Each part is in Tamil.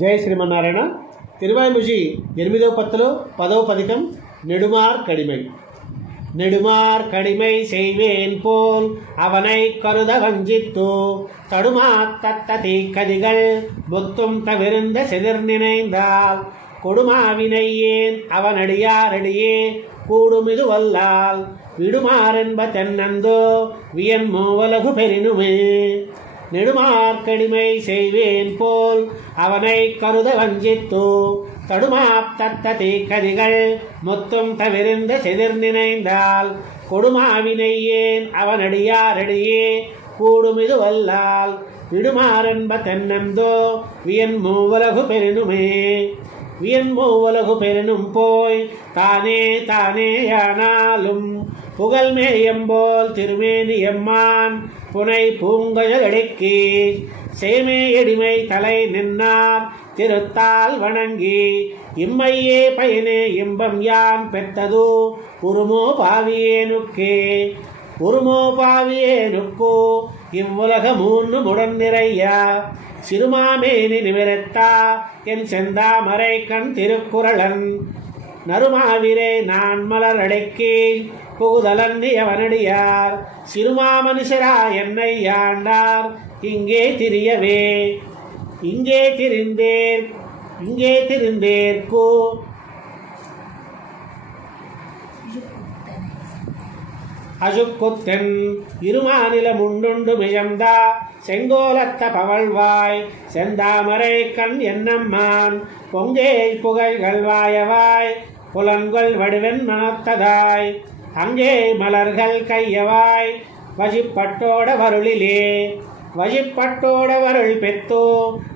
జయ శ్రీమన్నారాయణ. తిరువాయిముజి 8వ పత్తులో 10వ పదికం நெடுமார் கடிமை. நெடுமார் கடிமை செய்வேன் போல் அவனை கருத வஞ்சித்து தடுமாத்தத்ததி கதிகள் முத்தும் தவிர்ந்த செதிர் நினைந்தால் கொடுமாவினை ஏன் அவனடியாரடியே கூடுமிது வல்லால் விடுமாறென்ப தென்னந்தோ வியன் மூவலகு பெரினுமே. நெடுமார் கடிமை செய்வேன் போல் அவனை கருத வஞ்சித்து தடுமாத்தத்ததி கதிகள் முத்தும் தவிர்ந்த செதிர் நினைந்தால் கொடுமாவினை ஏன் அவனடியாரடியே கூடுமிது வல்லால் விடுமாறென்ப தென்னந்தோ வியன் மூவலகு பெரினுமே. வியன் மூவலகு பெரினும் போய் தானே தானேயானாலும் புகழ்மேயம்போல் திருமேனி எம்மான் புனை பூங்கழலடிக்கு சேமே எடிமை தலை நின்னார் திருத்தால் வணங்கி இம்மையே பயனே இன்பம் யான் பெற்றது உருமோ பாவியேனுக்கே. உருமோ பாவியேனுக்கு இவ்வுலக மூன்று முடன் நிறையா சிறுமாமேனி நிமிரத்தா என் செந்தாமரை கண் திருக்குறளன் நறுமாவிரே நான் மலர் அடைக்கி புகுதலன்னி அவனடியார் சிறுமா மனுஷரா என்னை யாண்டார் இங்கே திரியவே. இங்கே திரிந்தேர்க்கு அசுக்குத்தென் இருமாநிலம் உண்டுண்டு மியம்தா செங்கோலத்த பவழ்வாய் செந்தாமரை கண் என்னம்மான் பொங்கே புகைகள் வாயவாய் புலன்கள் வடிவென் மனத்ததாய் அங்கே மலர்கள் கையவாய் வசிப்பட்டோட வருளிலே வசிப்பட்டோட வருள் பெத்தோ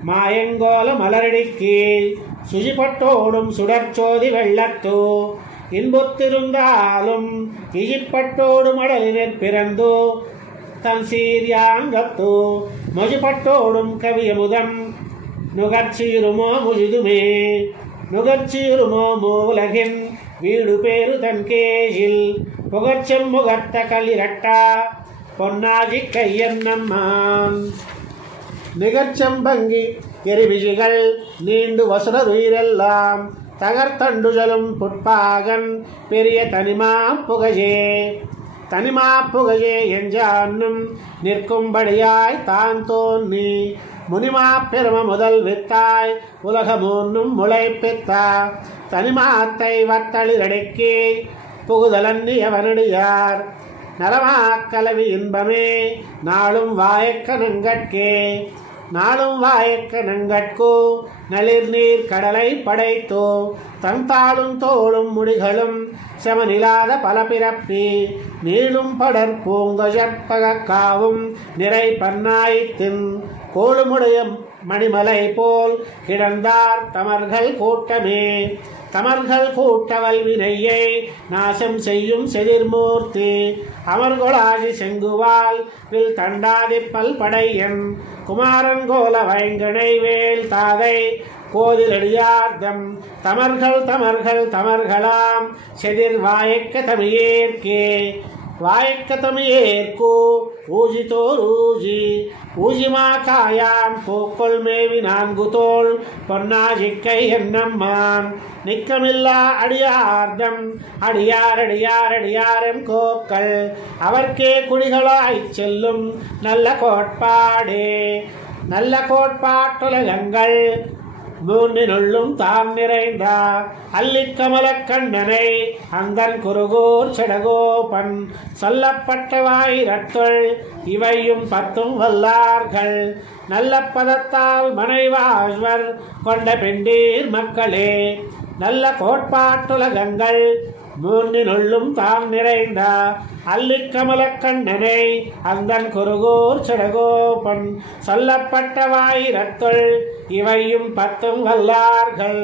மாயங்கோல மலரடிக்கு சுஜிப்பட்டோடும் சுடற்சோதி வெள்ளத்தோ இன்புத்திருந்தாலும் இஜிப்பட்டோடு மடலினர் பிறந்தோ தன் சீர்யாங்கத்தோ மொழிப்பட்டோடும் கவியமுதம் நுகர்ச்சியுருமோ முழுதுமே. நுகர்ச்சியுருமோ மூலகின் வீடு பேரு தன் கேஜில் புகர்ச்செம் முகத்த களிரட்டா பொன்னாஜி கையன்னம்மான் நிகர்ச்சம்பங்கி எரிவிழிகள் நீண்டு வசுரருயிரெல்லாம் தகர்த்தண்டுஜலும் புட்பாகன் பெரிய தனிமா புகழே என்றான்னும் நிற்கும்படியாய் தான் தோன்றி முனிமா பெரும முதல் வித்தாய் உலகமூன்னும் முளைப்பித்தா தனிமாத்தை வத்தளிரடைக்கே புகுதலன்னி அவனடியார் நலமாக்கலவி இன்பமே நாளும் வாயக்க நங்கட்கே. நாளும் வாயக்க நங்கட்கு நளிர் நீர் கடலை படைத்தோ தந்தாளும் தோளும் முடிகளும் செமனிலாத பல பிறப்பி நீளும் படற் பூங்கொஜற்பகாவும் நிறை பன்னாய்த்தின் கோளுமுடைய மணிமலை போல் கிடந்தார் தமர்கள் கூட்டமே. தமர்கள் கூட்டவல் வினையை நாசம் செய்யும் செதிர்மூர்த்தி அமர்கொளாகி செங்குவால் வில் தண்டாதி பல்படையன் குமாரன் கோல வைங்கனை வேல் தாதை கோதிலடியார்தம் தமர்களாம் செதிர் வாயக்க தமியேற்கே. வாயக்க தமியேற்கு ஊஜிதோர் ஊஜிமா காயாம் பூக்கொள் மேவி நான்கு தோள் பொன்னாஜிக்கை என்னம்மான் நிக்கமில்லா அடியார்தம் அடியாரடியாரடியாரம் கோக்கள் அவர்க்கே குடிகளாய்ச் செல்லும் நல்ல கோட்பாடே. நல்ல கோட்பாட்டுலகங்கள் மூன்றினுள்ளும் தாம் நிறைந்தா அல்லிக்கமலக் கண்ணனை அந்தன் குருகூர் செடகோபன் சொல்லப்பட்டவாயிரத்துள் இவையும் 10 வல்லார்கள் நல்ல பதத்தால் மனைவாழ்வர் கொண்ட பெண்டீர் மக்களே. நல்ல கோட்பாட்டுலகங்கள் மூன்றினுள்ளும் தாம் நிறைந்த அல்லிக்கமலக் கண்ணனை அந்தன் குருகூர் செடகோபன் சொல்லப்பட்டவாயிரத்துள் இவையும் 10 வல்லார்கள்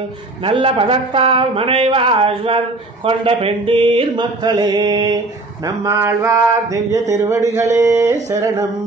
நல்ல பதத்தால் மனைவாழ்வர் கொண்ட பெண்டீர் மக்களே. நம்மாழ்வார் திவ்ய திருவடிகளே சரணம்.